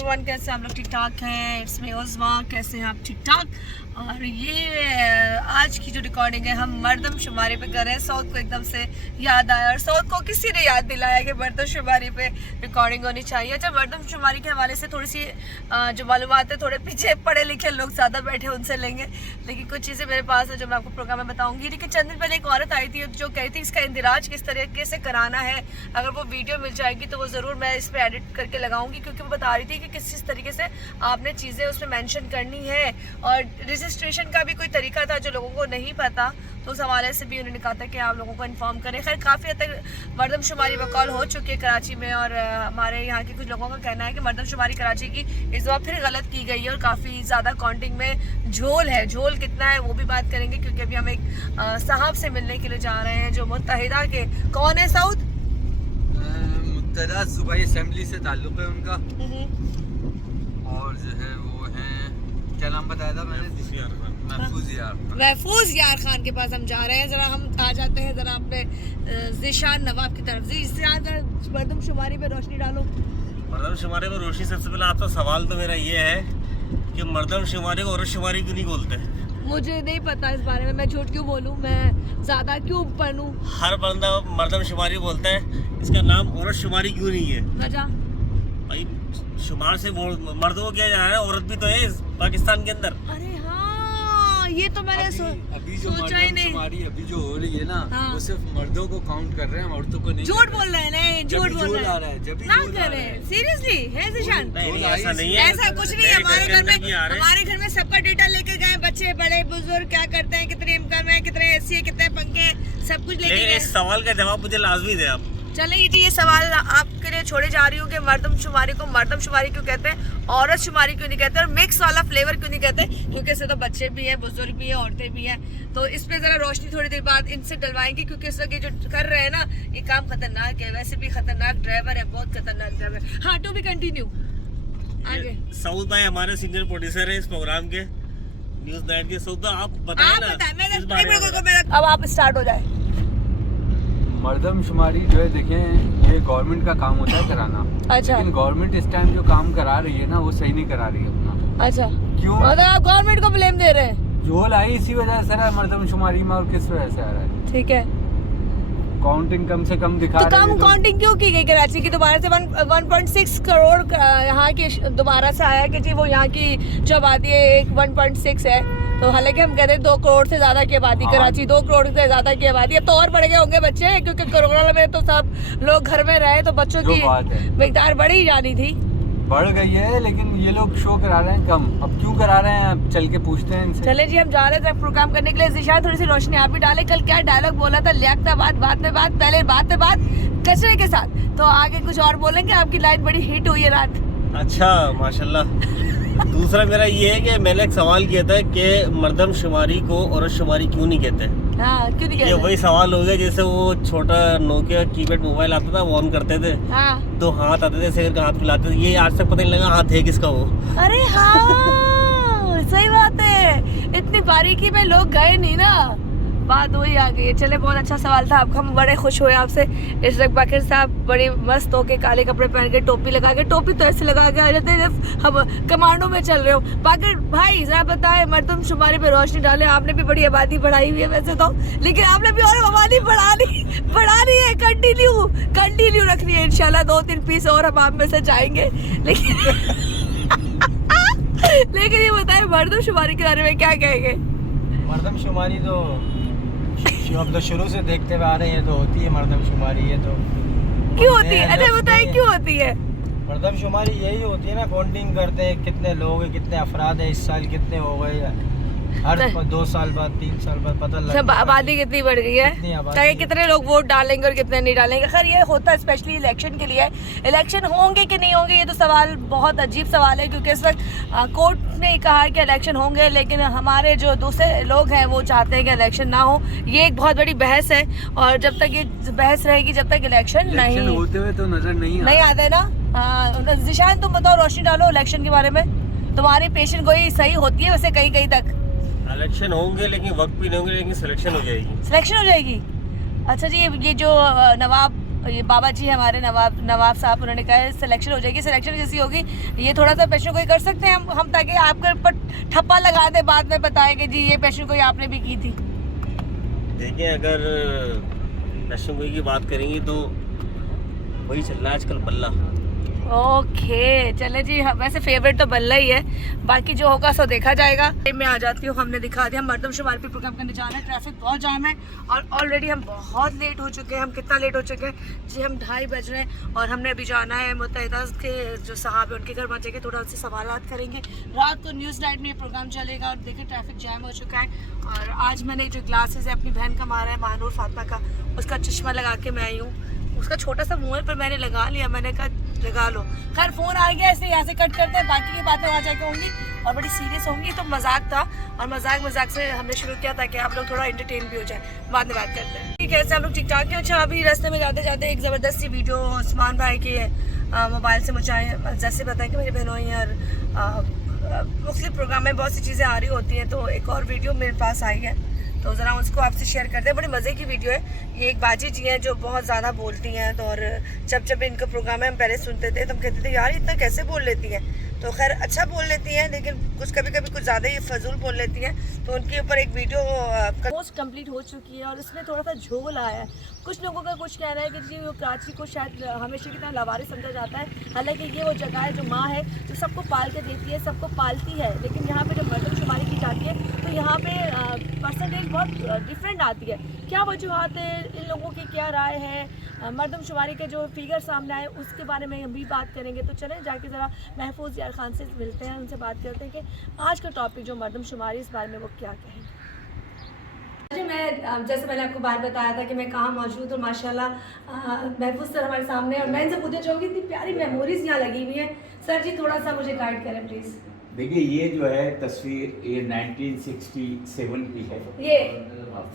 Everyone, कैसे आप लोग? ठीक ठाक हैं? इट्स मी उज़्मा। कैसे हैं आप? ठीक ठाक। और ये आज की जो रिकॉर्डिंग है हम मर्दमशुमारी पे कर रहे हैं। साउथ को एकदम से याद आया और साउथ को किसी ने याद दिलाया कि मर्दमशुमारी पे रिकॉर्डिंग होनी चाहिए। अच्छा, मर्दमशुमारी के हवाले से थोड़ी सी जो मालूमात है, थोड़े पीछे पढ़े लिखे लोग ज़्यादा बैठे उनसे लेंगे, लेकिन कुछ चीज़ें मेरे पास है जो मैं आपको प्रोग्राम में बताऊंगी। लेकिन चंद दिन पहले एक औरत आई थी जो कही थी इसका इंदिराज किस तरीके से कराना है। अगर वो वीडियो मिल जाएगी तो वो ज़रूर मैं इस पर एडिट करके लगाऊंगी, क्योंकि वो बता रही थी कि किस तरीके से आपने चीज़ें उसमें मेंशन करनी है। और रजिस्ट्रेशन का भी कोई तरीका था जो लोगों को नहीं पता, तो उस हवाले से भी उन्होंने कहा था कि आप लोगों को इन्फॉर्म करें। खैर, काफ़ी हद तक मर्दमशुमारी बकौल हो चुकी है कराची में, और हमारे यहाँ के कुछ लोगों का कहना है कि मर्दमशुमारी कराची की इस बार फिर गलत की गई है और काफ़ी ज़्यादा काउंटिंग में झोल है। झोल कितना है वो भी बात करेंगे, क्योंकि अभी हम एक साहब से मिलने के लिए जा रहे हैं जो मुत्तहिदा के कौन है साउथ मुत्तहिदा सूबाई असेंबली से ताल्लुक़ है उनका, और जो है वो हैं, क्या नाम बताया था मैंने? महफूज यार खान के पास हम जा रहे हैं। जरा हम आ जाते हैं जरा अपने ज़ीशान नवाब की तरफ। ज़ीशान, मर्दमशुमारी पे रोशनी डालो। मर्दमशुमारी में रोशनी, सबसे पहले आपका सवाल तो मेरा ये है कि मर्दमशुमारी को औरतशुमारी क्यों नहीं बोलते? मुझे नहीं पता इस बारे में, मैं झूठ क्यों बोलूं, मैं ज़्यादा क्यों पढ़ूं। हर बंदा मर्दमशुमारी बोलता है, इसका नाम औरतशुमारी क्यों नहीं है? वजह भाई शुमार से वो मर्दों को किया जा रहा है, औरत भी तो है इस पाकिस्तान के अंदर। अरे हाँ, ये तो मैंने अभी जो सोचा ही नहीं। मर्दमशुमारी अभी जो हो रही है ना, हाँ। वो सिर्फ मर्दों को काउंट कर रहे हैं, औरतों को नहीं। झूठ बोल रहे हैं, नहीं झूठ बोल रहे हैं, जब ना करें। सीरियसली है ज़ीशान? नहीं, ऐसा नहीं है, ऐसा कुछ नहीं है। हमारे घर में सबका डेटा लेके गए, बच्चे बड़े बुजुर्ग क्या करते हैं, कितने इनकम है, कितने एसी है, कितने पंखे हैं, सब कुछ लेके गए। इस सवाल का जवाब मुझे लाजमी दे आप। चलें जी, ये सवाल आपके लिए छोड़े जा रही हूँ कि मर्दमशुमारी को मर्दमशुमारी क्यों कहते हैं, औरत शुमारी क्यों नहीं कहते, और मिक्स वाला फ्लेवर क्यों नहीं कहते, क्योंकि इससे तो बच्चे भी हैं, बुजुर्ग भी हैं, औरतें भी हैं। तो इस पे ज़रा रोशनी थोड़ी देर बाद इनसे डलवाएंगे, क्योंकि इस वक्त ये जो कर रहे हैं ना, ये काम खतरनाक है। वैसे भी खतरनाक ड्राइवर है, बहुत खतरनाक ड्राइवर। हाँ, टू बी कंटिन्यू आगे। सऊद भाई हमारे सीनियर प्रोड्यूसर है इस प्रोग्राम के, न्यूज़ नाइट के। सऊद आप बताएं ना। अब आप स्टार्ट हो जाए। मर्दमशुमारी जो है, देखें, ये गवर्नमेंट का काम होता है कराना। अच्छा। लेकिन गवर्नमेंट इस टाइम जो काम करा रही है ना, वो सही नहीं करा रही है अपना। अच्छा, क्यों? मतलब आप गवर्नमेंट को ब्लेम दे रहे हैं? झोल आई इसी वजह से रहा है मर्दमशुमारी में, और किस वजह से आ रहा है? ठीक है, काउंटिंग कम से कम दिखा तो रहे कम हैं। काउंटिंग क्यों की गई कराची की? दोबारा से 1.6 करोड़ यहाँ की दोबारा से आया कि जी वो यहाँ की जो आबादी है 1.6 है। तो हालांकि हम कहते हैं 2 करोड़ से ज्यादा की आबादी कराची, 2 करोड़ से ज्यादा की आबादी। अब तो और बढ़ गए होंगे बच्चे, क्योंकि कोरोना में तो सब लोग घर में रहे, तो बच्चों की मिकदार बढ़ी ही जानी थी। बढ़ गई है, लेकिन ये लोग शो करा रहे हैं कम। अब क्यों करा रहे हैं, अब चल के पूछते हैं इनसे। चले जी, हम जा रहे थे प्रोग्राम करने के लिए। ज़ीशान, थोड़ी सी रोशनी आप भी डाले। कल क्या डायलॉग बोला था? लियाकताबाद बात में बात, पहले बात में बात कचरे के साथ। तो आगे कुछ और बोलेंगे? आपकी लाइन बड़ी हिट हुई है रात। अच्छा, माशाल्लाह। दूसरा मेरा ये है कि मैंने एक सवाल किया था कि मर्दमशुमारी को औरतशुमारी क्यों नहीं कहते? हाँ, क्यों नहीं कहते? ये वही सवाल हो गया जैसे वो छोटा नोकिया कीपैड मोबाइल आता था, वो ऑन करते थे, हाँ। तो हाथ आते थे, शेर का हाथ मिलाते थे। ये आज तक पता नहीं लगा हाथ है किसका वो। अरे हाँ, सही बात है, इतनी बारीकी में लोग गए नहीं ना, बात वही आ गई है। चले, बहुत अच्छा सवाल था आपका, हम बड़े खुश हुए आपसे। इशरक बाकर साहब बड़े मस्त होके काले कपड़े पहन के, टोपी लगा के, टोपी तो ऐसे लगा के आ जाते हैं हम कमांडो में चल रहे हो। बाकर भाई जरा बताए, मर्दमशुमारी पे रोशनी डाले। आपने भी बड़ी आबादी बढ़ाई हुई है वैसे तो, लेकिन आपने भी और आबादी बढ़ा ली है। कंटिन्यू रखनी है इंशाल्लाह। 2-3 पीस और हम आप में से जाएंगे, लेकिन ये बताए मर्दमशुमारी के बारे में क्या कहेंगे? मर्दमशुमारी तो अब तो शुरू से देखते हुए आ रहे हैं, तो होती है मर्दमशुमारी। ये तो क्यों होती है? अच्छा बताइए, क्यों होती है मर्दमशुमारी? यही होती है ना, काउंटिंग करते हैं कितने लोग हैं, कितने अफराद हैं, इस साल कितने हो गए, हर 2 साल बाद 3 साल बाद पता लगता है आबादी कितनी बढ़ गई है, ताकि कितने लोग वोट डालेंगे और कितने नहीं डालेंगे। खैर, ये होता है स्पेशली इलेक्शन के लिए। इलेक्शन होंगे कि नहीं होंगे, ये तो सवाल बहुत अजीब सवाल है, क्योंकि इस वक्त कोर्ट ने कहा है कि इलेक्शन होंगे, लेकिन हमारे जो दूसरे लोग हैं वो चाहते हैं कि इलेक्शन ना हो। ये एक बहुत बड़ी बहस है, और जब तक ये बहस रहेगी, जब तक इलेक्शन नहीं होते हुए तो नजर नहीं आते ना। ज़ीशान, तुम बताओ, रोशनी डालो इलेक्शन के बारे में। तुम्हारी पेशेंट गोई सही होती है वैसे कहीं तक? इलेक्शन होंगे लेकिन वक्त भी नहीं होंगे, लेकिन सिलेक्शन हो जाएगी। सिलेक्शन हो जाएगी? अच्छा जी, ये जो नवाब और ये बाबा जी हमारे नवाब साहब, उन्होंने कहा सिलेक्शन हो जाएगी, सिलेक्शन जैसी होगी ये थोड़ा सा पेशेंट कोई कर सकते हैं हम ताकि आपके ऊपर ठप्पा लगा दे, बाद में बताएं कि जी ये पेशेंट कोई आपने भी की थी। देखिए, अगर पेशेंट गोई की बात करेंगी तो वही चल रहा है आजकल, बल्ला। ओके चले जी, वैसे फेवरेट तो बल्ला ही है, बाकी जो होगा सो देखा जाएगा। मैं आ जाती हूँ, हमने दिखा दिया, हम मर्दमशुमारी पे प्रोग्राम करने जाना है, ट्रैफिक बहुत जाम है और ऑलरेडी हम बहुत लेट हो चुके हैं। हम कितना लेट हो चुके हैं जी, हम 2:30 बज रहे हैं और हमने अभी जाना है मुत्तहिदा के जो साहब है उनके घर पहुँचे के, थोड़ा उनसे सवालात करेंगे। रात को न्यूज़ नाइट में ये प्रोग्राम चलेगा और देखिए ट्रैफिक जैम हो चुका है। और आज मैंने जो ग्लासेस है अपनी बहन का मारा है महानूर फातिमा का, उसका चश्मा लगा के मैं आई हूँ। उसका छोटा सा मुंह है पर मैंने लगा लिया, मैंने कहा लगा लो। खैर फ़ोन आ गया, इसलिए यहाँ से कट करते हैं, बाकी की बातें वहाँ जाके होंगी और बड़ी सीरियस होंगी। तो मजाक था और मजाक से हमने शुरू किया ताकि आप लोग थोड़ा एंटरटेन भी हो जाए। बाद में बात करते हैं ठीक है, हम लोग ठीक ठाक हैं। अच्छा, अभी रास्ते में जाते जाते एक ज़बरदस्त सी वीडियो उस्मान भाई के मोबाइल से मुझे जैसे बताएं कि मेरी बहनों और मुख्तलिफ प्रोग्राम में बहुत सी चीज़ें आ रही होती हैं, तो एक और वीडियो मेरे पास आई है तो ज़रा उसको आपसे शेयर करते हैं। बड़ी मज़े की वीडियो है। ये एक बाजी जी हैं जो बहुत ज़्यादा बोलती हैं, तो और जब इनका प्रोग्राम है हम पहले सुनते थे तो हम कहते थे यार इतना कैसे बोल लेती हैं। तो खैर अच्छा बोल लेती हैं, लेकिन कुछ कभी कुछ ज़्यादा ही फजूल बोल लेती हैं। तो उनके ऊपर एक वीडियो पोस्ट कंप्लीट हो चुकी है और इसमें थोड़ा सा झोल आया है। कुछ लोगों का कुछ कहना है कि जी वो कराची को शायद हमेशा की तरह लावारिस समझा जाता है, हालांकि ये वो जगह है जो माँ है जो सबको पाल के देती है, सबको पालती है। लेकिन यहाँ पे जब मर्दमशुमारी की जाती है तो यहाँ पे परसेंटेज बहुत डिफरेंट आती है। क्या वजूहत है, इन लोगों की क्या राय है, मर्दमशुमारी के जो फिगर सामने आए उसके बारे में हम भी बात करेंगे। तो चलें जाके ज़रा महफूज यार खान से मिलते हैं, उनसे बात करते हैं कि आज का टॉपिक जो मर्दमशुमारी इस बारे में वो क्या कहें। जी, मैं जैसे मैंने आपको बात बताया था कि मैं कहाँ मौजूद हूँ, माशाल्लाह महफूज सर हमारे सामने और मैं इनसे पूछना चाहूँगी इतनी प्यारी मेमोरीज यहाँ लगी हुई हैं। सर जी थोड़ा सा मुझे गाइड करें प्लीज़। देखिए, ये जो है तस्वीर ये 1967 की है। ये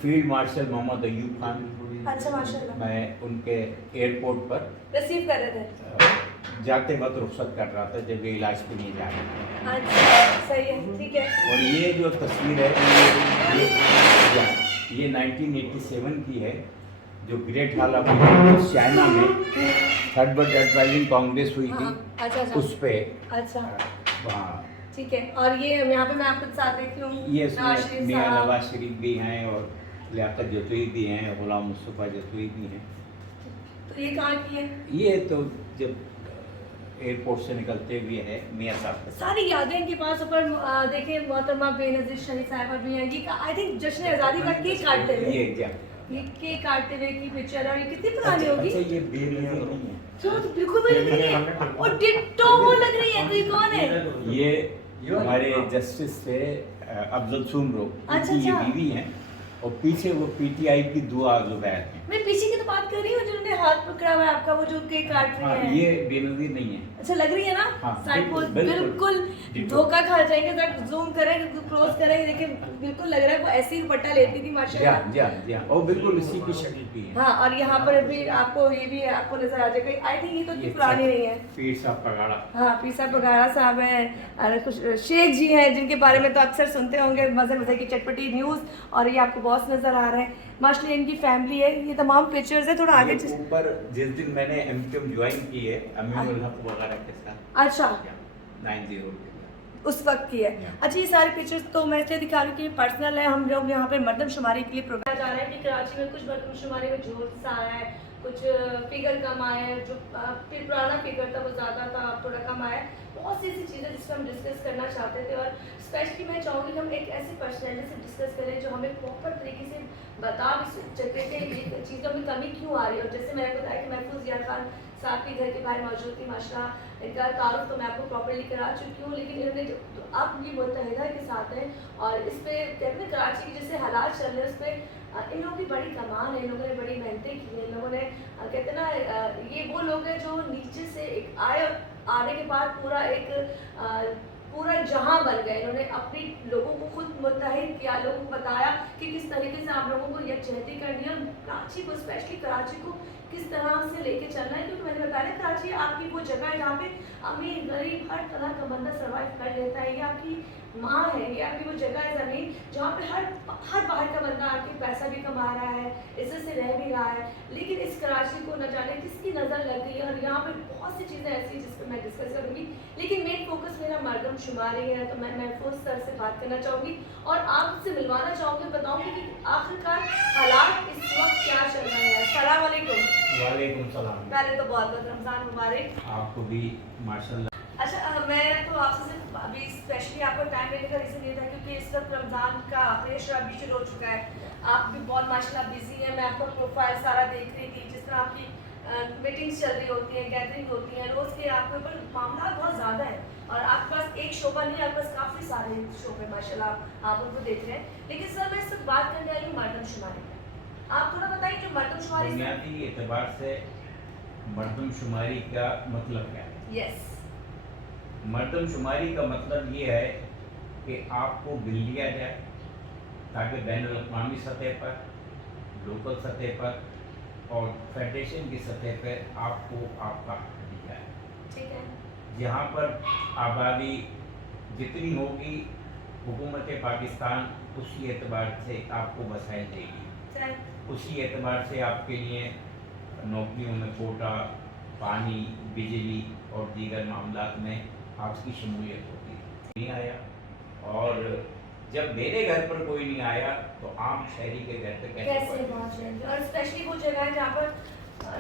फील्ड मार्शल मोहम्मद अयूब खान, अच्छा माशाल्लाह, मैं उनके एयरपोर्ट पर रिसीव कर रहे थे, जाते वक्त रुखसत कर रहा था जब ये इलाज के लिए जा रहे थे। अच्छा सही है, ठीक है। और ये जो तस्वीर है ये 1987 की है, जो ग्रेट हॉल ऑफ चाइना में थर्ड वर्ल्ड एडवाइजिंग कांग्रेस हुई थी, अच्छा उस पे अच्छा वहाँ ठीक है। और ये यहाँ पे मैं आपके साथ देखती हूँ ये नवाज शरीफ मियाँ साहब। नवाज शरीफ भी हैं और लियाकत जतोई भी हैं, गुलाम मुस्तफ़ा जतोई भी हैं। तो ये कहाँ की है? ये तो जब एयरपोर्ट से निकलते हुए है मियाँ साहब के साथ। सारी यादें इनके पास ऊपर देखिए मोहतरमा बेनज़ीर शहीद साहिबा भी हैं। ये आई थिंक जश्न आज़ादी का केक काटते हुए, ये केक काटते हुए की पिक्चर है। ये कितनी पुरानी होगी? अच्छा, ये बेनज़ीर नहीं है, तो बिल्कुल मेरी लग रही है और डिट्टो वो लग रही है। तो ये कौन है? ये हमारे जस्टिस थे अफजल सुमरो, अच्छा, ये अच्छा। बीवी हैं और पीछे वो पीटीआई की दुआ जुबैर हैं। मैं पीछे की तो बात कर रही हूँ, जिन्होंने हाथ पकड़ा हुआ है आपका, वो जो केक काट रही हाँ, है। ये बेनज़ीर नहीं है। अच्छा लग रही है ना? हाँ, साइड पोज बिल्कुल, बिल्कुल धोखा खा जाएंगे। जरा जूम करें, क्लोज करें, देखिए बिल्कुल लग रहा है वो ऐसे ही दुपट्टा लेती थी माशाल्लाह। जी हाँ, और बिल्कुल इसी की शक्ल भी है। हाँ, और यहाँ पर भी आपको ये भी आपको नजर आ जाएगा। आई थिंक ये तो इतनी पुरानी नहीं है। पीर साहब पगाड़ा। हाँ, पीर साहब बघाड़ा साहब हैं और कुछ शेख जी हैं जिनके बारे में तो अक्सर सुनते होंगे, मज़े की चटपटी न्यूज़। और ये आपको बॉस नज़र आ रहे हैं, माशाल्लाह इनकी फैमिली है। ये तमाम पिक्चर्स है, थोड़ा आगे ऊपर जिस दिन मैंने एमकेएम ज्वाइन की है अमीनुल हक वगैरह के साथ। अच्छा 90 उस वक्त की है। अच्छा, ये सारी पिक्चर्स तो मैं इसलिए दिखा रही हूँ कि पर्सनल है। हम लोग यहाँ पे मर्दमशुमारी के लिए प्रोग्राम जा रहे हैं कि कराची में कुछ मर्दमशुमारी में झोल सा आया है, कुछ फिगर कम आया है, जो फिर पुराना फिगर था वो ज़्यादा था, अब थोड़ा कम आया है। बहुत सी ऐसी चीज़ें जिस पर हम डिस्कस करना चाहते थे और स्पेशली मैं चाहूँगी कि हम एक ऐसी पर्सनैलिटी से डिस्कस करें जो हमें प्रॉपर तरीके से बता भी सके कि ये चीज़ों में कमी क्यों आ रही है। और जैसे मैंने बताया कि महफूज यार खान साहब के घर के बाहर मौजूद थी, माशाल्लाह इनका तारुफ तो मैं आपको प्रॉपर्ली करा चुकी हूँ, लेकिन इन्होंने तो अब ये मुत्तहिदा के साथ है और इस पर कहते हैं कराची के जैसे हालात चल रहे हैं उस पर इन लोगों की बड़ी कमाल है, इन लोगों ने बड़ी मेहनतें की हैं। इन लोगों ने कहते हैं ना, ये वो लोग हैं जो नीचे से एक आने के बाद पूरा जहां बन गए। इन्होंने अपने लोगों को खुद मुत्तहिद किया, लोगों को बताया कि किस तरीके से आप लोगों को यकजहती करनी है और कराची को, स्पेशली कराची को किस तरह से लेके चलना है, क्योंकि मैंने बताया ना कराची आपकी वो जगह है जहाँ पे अमीर गरीब हर तरह का बंदा सर्वाइव कर लेता है। ये आपकी माँ है, ये आपकी वो जगह है ज़मीन जहाँ पे हर बाहर का बंदा आके पैसा भी कमा रहा है, इज्जत से रह भी रहा है। लेकिन इस कराची को न जाने किसकी नज़र लग गई है, और यहाँ पे बहुत सी चीज़ें ऐसी जिस पर मैं डिस्कस करूँगी, लेकिन मेन फोकस मेरा मरदमशुमारी है। तो मैं महफूज सर से बात करना चाहूँगी और आपसे मिलवाना चाहूँगी, बताऊँगी कि आखिरकार हालात इस वक्त क्या चल रहे हैं। अस्सलाम वालेकुम। वालेकुम सलाम। पहले तो बहुत बहुत रमज़ान मुबारक। आपको भी माशाल्लाह। अच्छा, मैं तो आपसे सिर्फ अभी स्पेशली आपको टाइम देने का रीज़न ये था क्योंकि इस वक्त रमज़ान का आखिरी अशरा भी शुरू हो चुका है। आप भी बहुत माशाल्लाह बिजी हैं। मैं आपका प्रोफाइल सारा देख रही थी, जिस तरह आपकी मीटिंग्स चल रही होती हैं, गैदरिंग होती हैं, रोज़ के आपके ऊपर मामला बहुत ज़्यादा है और आपके पास एक शोबा नहीं, आपके पास काफ़ी सारे शोबे माशाल्लाह आप उनको देख रहे हैं। लेकिन सर मैं इस वक्त बात करने आई हूँ मरदमशुमारी पर। आप थोड़ा बताइए जो मरदमशुमारी बुनियादी एतबार से मरदमशुमारी का मतलब क्या है? यस, मरदमशुमारी का मतलब ये है कि आपको गिन लिया जाए ताकि बैनुल-अक़वामी सतह पर, लोकल सतह पर और फेडरेशन की सतह पर आपको आपका हक दिया है। ठीक है। जहाँ पर आबादी जितनी होगी हुकूमत पाकिस्तान उसी एतबार से आपको वसाइल देगी, सर उसी एतबार से आपके लिए नौकरियों में कोटा, पानी, बिजली और दीगर मामलात में आपकी शमूलियत होगी। नहीं आया और जब मेरे घर पर कोई नहीं आया तो आम शहरी के घर पे कैसे कैसे पहुंचे? पहुंचेंगे, और स्पेशली वो जगह है जहाँ पर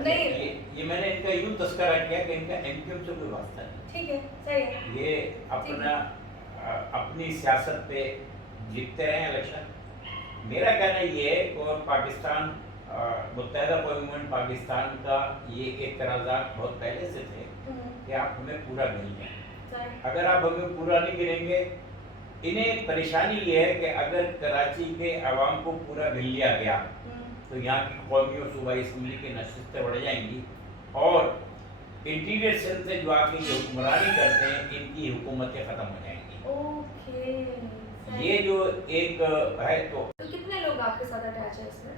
नहीं। ये मैंने इनका यूं तस्करा किया कि इनका एमक्यूएम से कोई वास्ता नहीं। ठीक है, सही है। ये अपना अपनी सियासत पे जीतते रहे इलेक्शन। मेरा कहना ये है और पाकिस्तान मुत्तहदा कौम पाकिस्तान का ये एतराज़ात बहुत पहले से थे कि आप हमें पूरा गिन लें। सही। अगर आप हमें पूरा नहीं गिनेंगे, इन्हें परेशानी ये है कि अगर कराची के अवाम को पूरा गिन लिया गया तो यहाँ की कौमी और सूबाई असम्बली की नशस्तें बढ़ जाएंगी और इंटीरियर सेल से जो आके जो हुक्मरानी करते हैं इनकी हुकूमतें ख़त्म हो जाएंगी। ओके, सही। ये जो एक है तो कितने लोग आपके साथ अटैच है इसमें?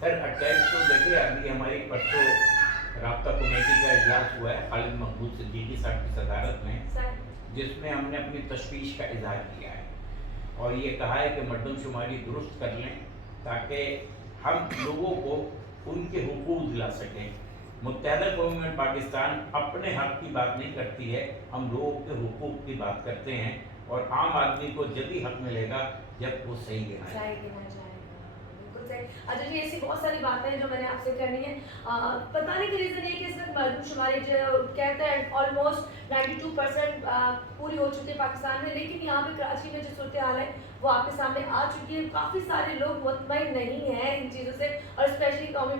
सर अटैच तो देखिए अभी हमारी परसों राब्ता कमेटी का इजलास हुआ है खालिद महमूद सिद्दीकी साहब की सदारत में, सर जिसमें हमने अपनी तशवीश का इजहार किया है और ये कहा है कि मरदमशुमारी दुरुस्त कर लें ताकि हम लोगों को उनके हुकूक दिला सकें। मुत्तहदा कौम पाकिस्तान अपने हक की बात नहीं करती है, हम लोगों के हुकूक की बात करते हैं और आम आदमी को जब ही हक मिलेगा जब वो सही गिना जाए। बिल्कुल सही। अच्छा जी, ऐसी बहुत सारी बातें हैं जो मैंने आपसे करनी है। बताने के रीज़न ये कि इस वक्त मरदमशुमारी जो कहते हैं ऑलमोस्ट 92% पूरी हो चुकी है पाकिस्तान में, लेकिन यहाँ पे कराची में जो सूरत हाल है वो आपके सामने आ चुकी है। काफ़ी सारे लोग मुतमईन नहीं हैं इन चीज़ों से, और स्पेशली कौमी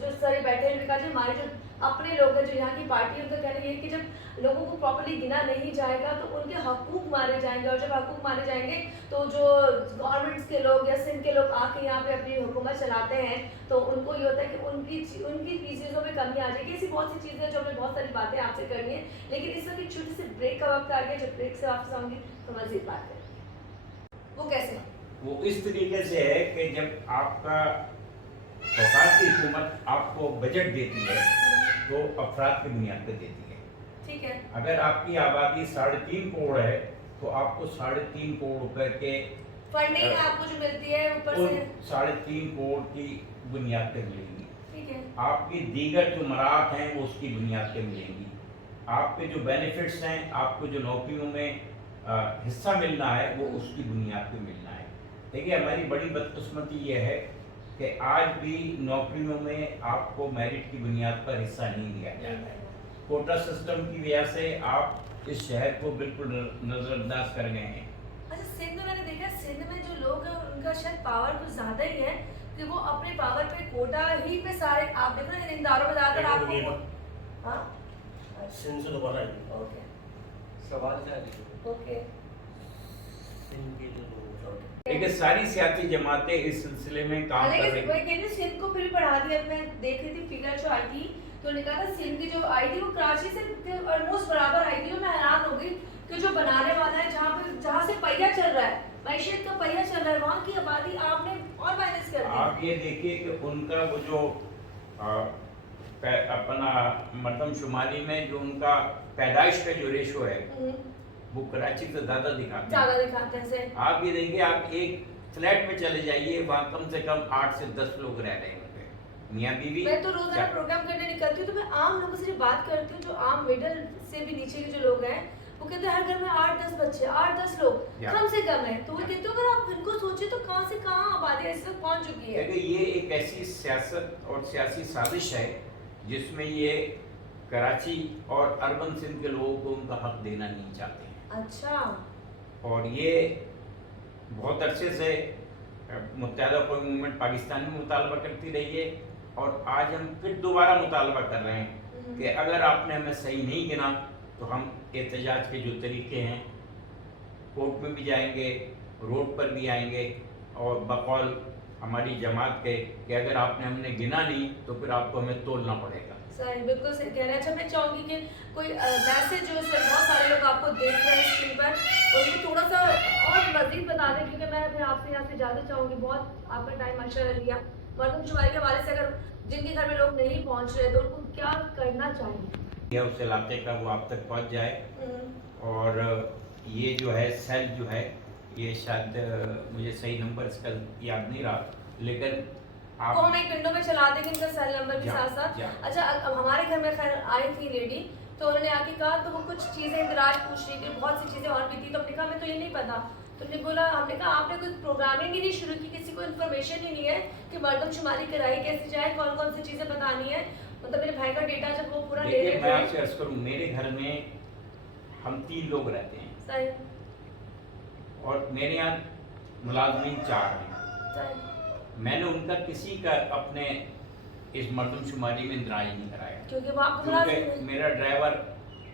जो सारे बैठे हैं विकास जी, हमारे जो अपने लोग हैं जो यहाँ की पार्टी है, उनका कहना ये है कि जब लोगों को प्रॉपर्ली गिना नहीं जाएगा तो उनके हकूक मारे जाएंगे, और जब हकूक मारे जाएंगे तो जो गवर्नमेंट्स के लोग या सिंध के लोग आके यहाँ पे अपनी हुकूमत चलाते हैं तो उनको ये होता है कि उनकी चीज़ों में कमी आ जाएगी। ऐसी बहुत सी चीज़ें जो हमें बहुत सारी बातें आपसे करनी है, लेकिन इस वक्त एक छोटी सी ब्रेक का वक्त आ गया। जब ब्रेक से वापस आऊँगी तो मज़ीद बात करें। वो कैसे? वो इस तरीके से है कि जब आपका सरकार की हुकूमत आपको बजट देती है तो अफराद की बुनियाद पर देती है। ठीक है। अगर आपकी आबादी 3.5 करोड़ है तो आपको 3.5 करोड़ रुपए के फंडिंग आपको जो मिलती है ऊपर से 3.5 करोड़ की बुनियाद पे मिलेगी। ठीक है। आपकी दीगर जो मराहत हैं वो उसकी बुनियाद पे मिलेंगी। आपके जो बेनिफिट्स हैं, आपको जो नौकरियों में हिस्सा मिलना है वो उसकी बुनियाद पे मिलना है। देखिए हमारी बड़ी बदकिस्मती ये है कि आज भी नौकरियों में आपको मेरिट की बुनियाद पर हिस्सा नहीं दिया जाता है। कोटा सिस्टम की वजह से आप इस शहर को बिल्कुल नज़रअंदाज कर गए हैं। अच्छा, सिंध में मैंने देखा सिंध में जो लोग हैं उनका शायद पावर कुछ ज़्यादा ही है कि वो अपने पावर पे कोटा ही पे सारे आप देखो ना इन इदारों में ज़्यादातर आपको। हाँ, सिंध से दोबारा आई। ओके सवाल क्या है? ओके। सिंध के जो लोग देखिए सारी सियासी जमातें इस सिलसिले में काम कर रही लेकिन कहते सिंध को फिर भी बढ़ा दिया। मैं देख रही थी फिगर जो आई थी तो उन्होंने कहा था सिंध की जो आई थी वो कराची से ऑलमोस्ट बराबर आई थी। और मैं हैरान हो गई कि जो बनाने वाला है जहाँ से पहिया चल रहा है, मैशियत का पहिया चल रहा है, वहाँ की आबादी आपने और माइनस कर दी। आप ये देखिए कि उनका वो जो अपना मर्दमशुमारी में जो उनका पैदाइश का जो रेशो है वो कराची से ज़्यादा दिखाते ज्यादा हैं। दिखाते हैं से। आप ये देखिए, आप एक फ्लैट में चले जाइए, वहाँ कम से कम 8 से 10 लोग रह रहे होंगे, मियाँ बीवी। मैं तो रोजाना प्रोग्राम करने निकलती हूँ तो मैं आम लोगों से बात करती हूँ, जो आम मिडिल से भी नीचे के जो लोग हैं, वो कहते हैं हर घर में 8-10 बच्चे, 8-10 लोग या। कम से कम है। तो वो कहते हो अगर आप इनको सोचे तो कहाँ से कहाँ आबादी ऐसे तक पहुँच चुकी है। देखिए, ये एक ऐसी सियासत और सियासी साजिश है जिसमें ये कराची और अर्बन सिंध के लोगों को उनका हक देना नहीं चाहते हैं। अच्छा। और ये बहुत अरसे से मुत्तहदा कौमी मूवमेंट पाकिस्तान में मुतालबा करती रही है, और आज हम फिर दोबारा मुतालबा कर रहे हैं कि अगर आपने हमें सही नहीं गिना तो हम एहतजाज के जो तरीके हैं, कोर्ट में भी जाएंगे, रोड पर भी आएंगे, और बकौल हमारी जमात के कि अगर आपने हमने गिना नहीं तो फिर आपको हमें तोलना पड़ेगा। सही, बिल्कुल सही कह रहे हैं। अच्छा, मैं चाहूँगी कि कोई मैसेज जो है, बहुत सारे लोग आपको देख रहे हैं स्क्रीन पर, उनको थोड़ा सा और मज़ीद बता दें, क्योंकि मैं फिर आपसे यहाँ से ज़्यादा चाहूँगी। बहुत आपका टाइम माशाल्लाह लिया। मर्दमशुमारी के हवाले से अगर जिनके घर में लोग नहीं पहुँच रहे तो उनको क्या करना चाहिए? या उस इलाके का वो आप तक पहुँच जाए। और ये जो है सेल जो है, ये शायद मुझे सही नंबर इसका याद नहीं रहा, लेकिन आप तो हम एक विंडो में चला देंगे इनका सेल नंबर के साथ साथ। अच्छा, अब हमारे घर में खैर आई थी लेडी, तो उन्होंने आके कहा, तो वो कुछ चीज़ें इंदराज पूछ रही थी, बहुत सी चीज़ें और भी थी। तो हमने कहा हमें तो ये नहीं पता। तो उन्होंने बोला, हमने कहा आपने कुछ प्रोग्रामिंग ही नहीं शुरू की, किसी को इन्फॉर्मेशन ही नहीं है कि मर्दमशुमारी कराई कैसे जाए, कौन कौन सी चीज़ें बतानी है। मतलब मेरे भाई का डेटा जब वो पूरा ले देखिए, रहे मैं थे। आपसे अर्ज करूँ, मेरे घर में हम 3 लोग रहते हैं, सही और मेरे यहाँ मुलाजमीन 4 हैं। सही। मैंने उनका किसी का अपने इस मर्दमशुमारी में इंदराज नहीं कराया, क्योंकि वो आपको मुलाजिम क्योंकि है। मेरा ड्राइवर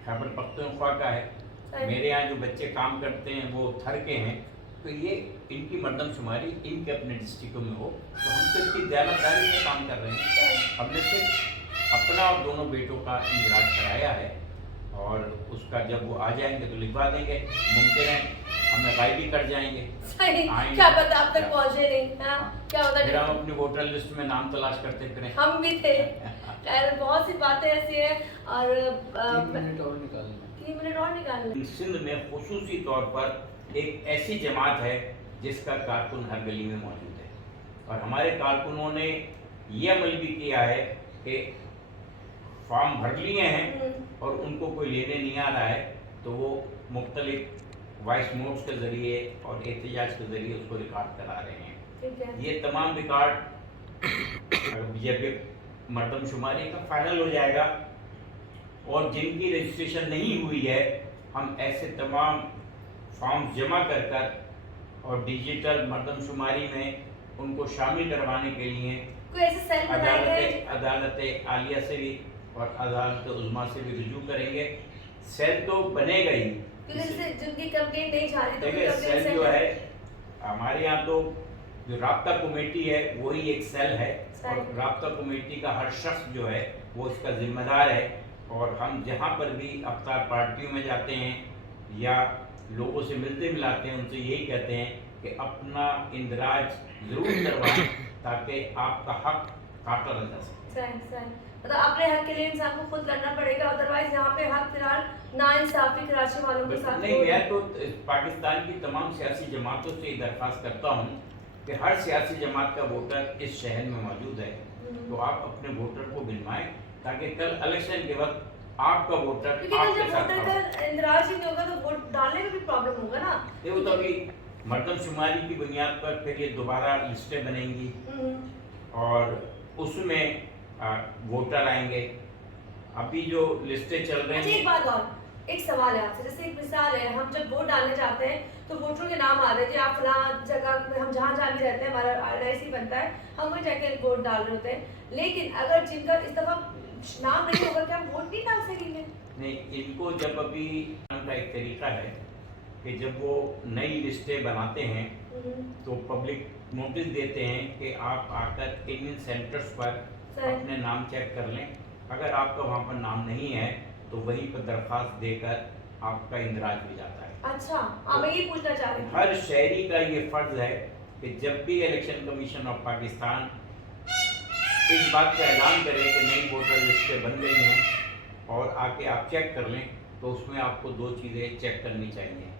खैबर पख्तूनख्वा का है, सही। मेरे यहाँ जो बच्चे काम करते हैं वो थर के हैं, तो ये इनकी मर्दमशुमारी इनके अपने डिस्ट्रिक्टों में हो, तो हम तो इसकी दयानतदारी में काम कर रहे हैं। सही। हमने सिर्फ अपना और दोनों बेटों का इंदराज कराया है, और उसका जब वो आ जाएंगे तो लिखवा देंगे। मुमकिन है हमें गायब भी कर जाएंगे। सही, आएंगे। क्या पता आप तक क्या? पहुँचे नहीं। हाँ, क्या होता फिर हम है, अपनी वोटर लिस्ट में नाम तलाश करते फिरें। हम भी थे। खैर, बहुत सी बातें ऐसी हैं। और 3 मिनट और निकालना। 3 मिनट और निकाल लें। सिंध में खुसूसी तौर पर एक ऐसी जमात है जिसका कारकुन हर गली में मौजूद है, और हमारे कारकुनों ने ये अमल भी किया है कि फॉर्म भर लिए हैं और उनको कोई लेने नहीं आ रहा है, तो वो मुख्तलिफ वॉइस नोट्स के ज़रिए और एहतजाज के ज़रिए उसको रिकॉर्ड करा रहे हैं। ठीक है। ये तमाम रिकॉर्ड जब मर्दमशुमारी का फाइनल हो जाएगा, और जिनकी रजिस्ट्रेशन नहीं हुई है, हम ऐसे तमाम फॉर्म जमा कर कर और डिजिटल मर्दमशुमारी में उनको शामिल करवाने के लिए कोई ऐसे सेल बनाए गए? अदालत आलिया से भी और अदालत उज़्मा से भी रुजू करेंगे। सेल तो बनेगा ही, क्योंकि जैसे जिनकी कंप्लेंट नहीं जा रही तो देखिए सेल जो है हमारे यहाँ, तो जो राब्ता कमेटी है वही एक सेल है, और राब्ता कमेटी का हर शख्स जो है वो इसका जिम्मेदार है। और हम जहाँ पर भी अफ्तार पार्टियों में जाते हैं या लोगों से मिलते मिलाते हैं, उनसे यही कहते हैं कि अपना इंदराज ज़रूर करवाएं ताकि आपका हक काटा न जा सके। सही सही। मतलब अपने हक के लिए इंसान को खुद लड़ना पड़ेगा, अदरवाइज यहाँ पे हक फिलहाल नाइंसाफी कराची वालों के साथ नहीं, मैं तो पाकिस्तान की तमाम सियासी जमातों से दरख्वास्त करता हूँ कि हर सियासी जमात का वोटर इस शहर में मौजूद है, तो आप अपने वोटर को गिनवाएं ताकि कल इलेक्शन के वक्त आपका वोटर क्योंकि कल आपके जब साथ वोटर खड़ा का इंदराज ही नहीं होगा तो वोट डालने में भी प्रॉब्लम होगा ना। देखो, तो अभी मर्दमशुमारी की बुनियाद पर फिर ये दोबारा लिस्टें बनेंगी और उसमें वोटर आएंगे। अभी जो लिस्टें चल रही अच्छा, हैं, एक बात और, एक सवाल है आपसे। जैसे एक मिसाल है, हम जब वोट डालने जाते हैं तो वोटरों के नाम आते हैं जी, आप फलां जगह में, हम जहाँ भी रहते हैं, हमारा RIC बनता है, हम वहीं जाके वोट डाल रहे होते हैं। लेकिन अगर जिनका इस दफा नाम नहीं होगा, क्या हम वोट नहीं डाल सकेंगे? नहीं, इनको जब अभी का एक तरीका है कि जब वो नई लिस्टें बनाते हैं तो पब्लिक नोटिस देते हैं कि आप आकर इन सेंटर्स पर अपने नाम चेक कर लें। अगर आपका वहाँ पर नाम नहीं है तो वहीं पर दरख्वास्त देकर आपका इंदराज हो जाता है। अच्छा, मैं ये पूछना चाह रही हूँ। हर शहरी का ये फर्ज है कि जब भी इलेक्शन कमीशन ऑफ पाकिस्तान इस बात का ऐलान करें कि नई वोटर लिस्टें बन गई हैं और आके आप चेक कर लें, तो उसमें आपको 2 चीज़ें चेक करनी चाहिए।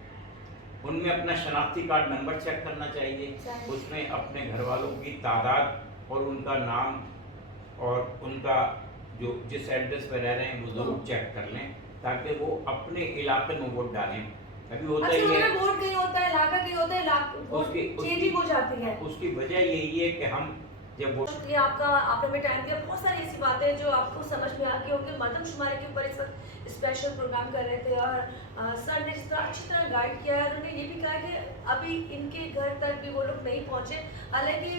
उनमें अपना शनाख्ती कार्ड नंबर चेक करना चाहिए, उसमें अपने घर वालों की तादाद और उनका नाम और उनका जो जिस एड्रेस पर रह रहे हैं वो ज़रूर चेक कर लें, ताकि वो अपने इलाके में वोट डालें। अभी होता ही है वोट कहीं होता है, इलाका कहीं होता है, चेंजिंग हो जाती है। उसकी वजह यही है कि हम जब वोट ये आपका आपने में टाइम दिया, बहुत सारी ऐसी बातें जो आपको समझ में आ गई होंगी। मर्दमशुमारी के ऊपर इस वक्त स्पेशल प्रोग्राम कर रहे थे और सर ने जिस तरह अच्छी तरह गाइड किया है, उन्होंने ये भी कहा कि अभी इनके घर तक भी वो लोग नहीं पहुंचे। हालांकि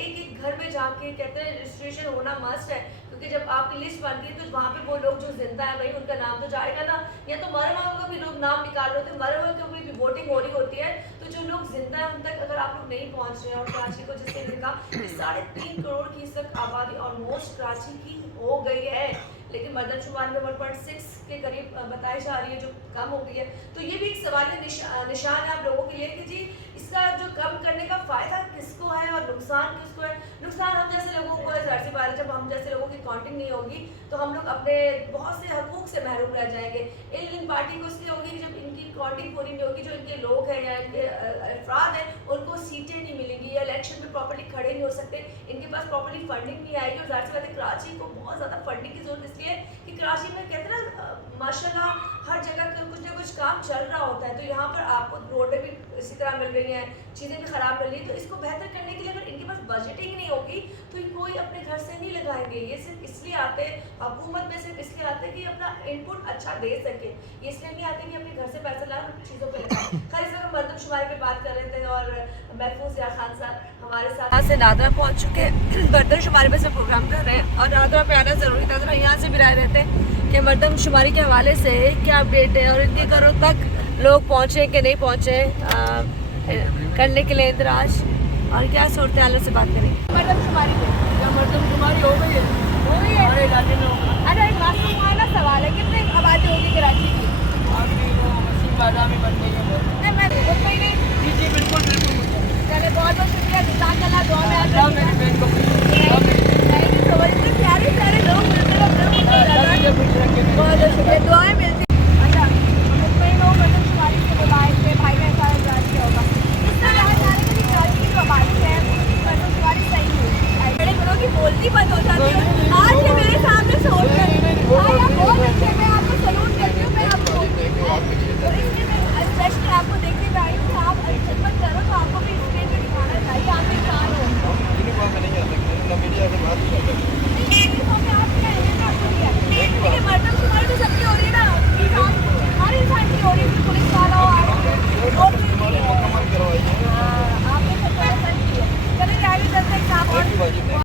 एक एक घर में जाके कहते हैं रजिस्ट्रेशन होना मस्ट है, क्योंकि जब आपकी लिस्ट बनती है तो वहाँ पे वो लोग जो जिंदा है भाई उनका नाम तो जाएगा ना, या तो मरे हुए का भी लोग नाम निकाल रहे होते हैं, मरे हुए की भी वोटिंग हो रही होती है। तो जो लोग जिंदा है उन तक अगर आप लोग नहीं पहुँच रहे हैं, और कराची को जिससे इनका 3.5 करोड़ की इस तक आबादी ऑलमोस्ट कराची की हो गई है, लेकिन मर्दमशुमार में 1.6 के करीब बताई जा रही है, जो कम हो गई है। तो ये भी एक सवाल निशान है आप लोगों के लिए कि जी इसका जो कम करने का फायदा किसको है और नुकसान किसको है। नुकसान हम जैसे लोगों को है, ज़ाहिर सी बात है जब हम जैसे लोगों की काउंटिंग नहीं होगी तो हम लोग अपने बहुत से हकूक से महरूम रह जाएंगे। इन पार्टी को इसलिए होगी कि जब इनकी काउंटिंग पूरी नहीं होगी, जो इनके लोग हैं या इनके अफराद हैं उनको सीटें नहीं मिलेंगी, या इलेक्शन में प्रॉपर्ली खड़े नहीं हो सकते, इनके पास प्रॉपर्ली फंडिंग नहीं आएगी। और ज़ाहिर सी बात है कराची को बहुत ज़्यादा फंडिंग की जरूरत इसलिए कि कराची में कहते हैं ना माशाल्लाह हर जगह कुछ ना कुछ काम चल रहा होता है, तो यहाँ पर आपको रोडें भी इसी तरह मिल रही हैं, चीज़ें भी ख़राब मिल रही हैं। तो इसको बेहतर करने के लिए अगर इनके पास बजटिंग नहीं होगी तो कोई अपने घर से नहीं लगाएंगे। ये सिर्फ इसलिए आते हैं हुकूमत में, सिर्फ इसलिए आते हैं कि अपना इनपुट अच्छा दे सके, ये इसलिए नहीं आते कि अपने घर से पैसा ला चीज़ों पर लगाए। खैर इस वक्त मर्दमशुमारी पे बात कर रहे थे और महफूज या खान साहब हमारे साथ से नादरा पहुँच चुके हैं, मर्दमशुमारी पे से प्रोग्राम कर रहे हैं और नादरा पे आना ज़रूरी था। तो यहाँ से भी राय रहते हैं कि मर्दमशुमारी के हवाले से क्या अपडेट है और इनके घरों तक लोग पहुँचे कि नहीं पहुँचे करने के लिए इंतराज और क्या सूरत हाल से बात करें। मर्दमशुमारी हो गई है, हमारे इलाके में अरे एक मासूमाना सवाल है, कितनी आबादी होगी कराची की? में बन गई है। नहीं मैं खुद में ही नहीं। जी जी बिल्कुल बिल्कुल। चले बहुत बहुत शुक्रिया, जज़ाकल्लाह, दुआ में अल्लाह मेरी बहन को इतने प्यारे प्यारे लोग मिलते हैं, बहुत बहुत शुक्रिया, दुआ